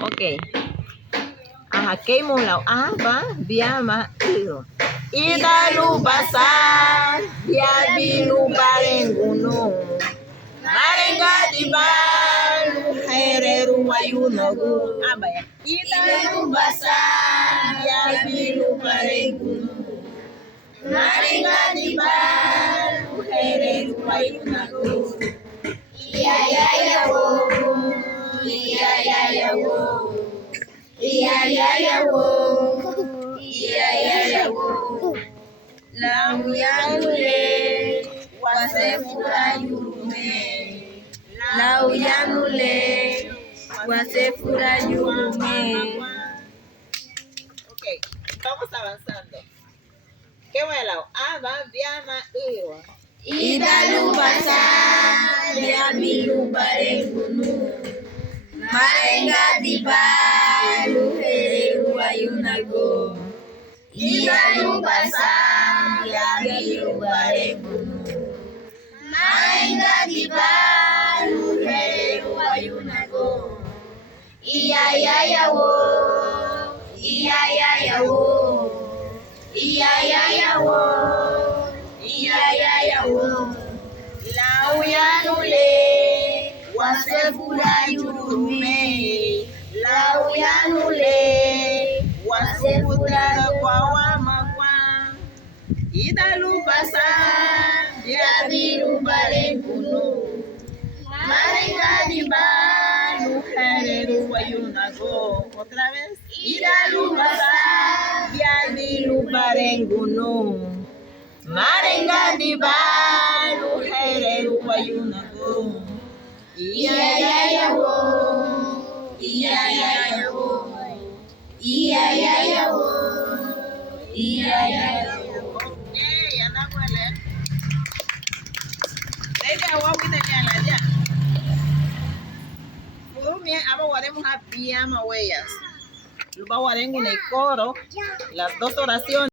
Ok. Aha, kay mo law. Aba, biyama, iyo. Italubasa, biabilu barenguno. Marenga di balu, hereru wayunogu. Aba ya. Italubasa, biabilu barenguno. Marenga di balu, hereru wayunogu. Iya ya ya wo, iya ya ya wo. Iya ya ya wo, iya ya ya wo. Lau yanule, wasefura yurume. Lau yanule, wasefura yurume. Ok, vamos avanzando. ¿Qué vuelo? Aba, biama, iwa. Idalubasa, biabilu barengunu. Marenga dibalu, hereru ayunago. Idalubasa, biabilu barengunu. Marenga dibalu, hereru ayunago. Iya ya ya wo, iya ya ya wo, iya ya ya wo, iya ya ya wo. Lau yanule, wasefura yurume. Lau yanule, wasefura kwa wamakwa. Idalubasa, biabilu barengunu. Marenga dibalu, hereru wayunago. Otra vez. Idalubasa, biabilu barengunu. Marenga dibalu, hereru wayunago. Iya ya ya wo, iya ya ya wo, iya ya ya wo, iya ya ya wo. Anak wale. Baby, awa wina nyala ya. Murumie aba waremu happy ama weyas. Luba warengu na coro las dos oraciones.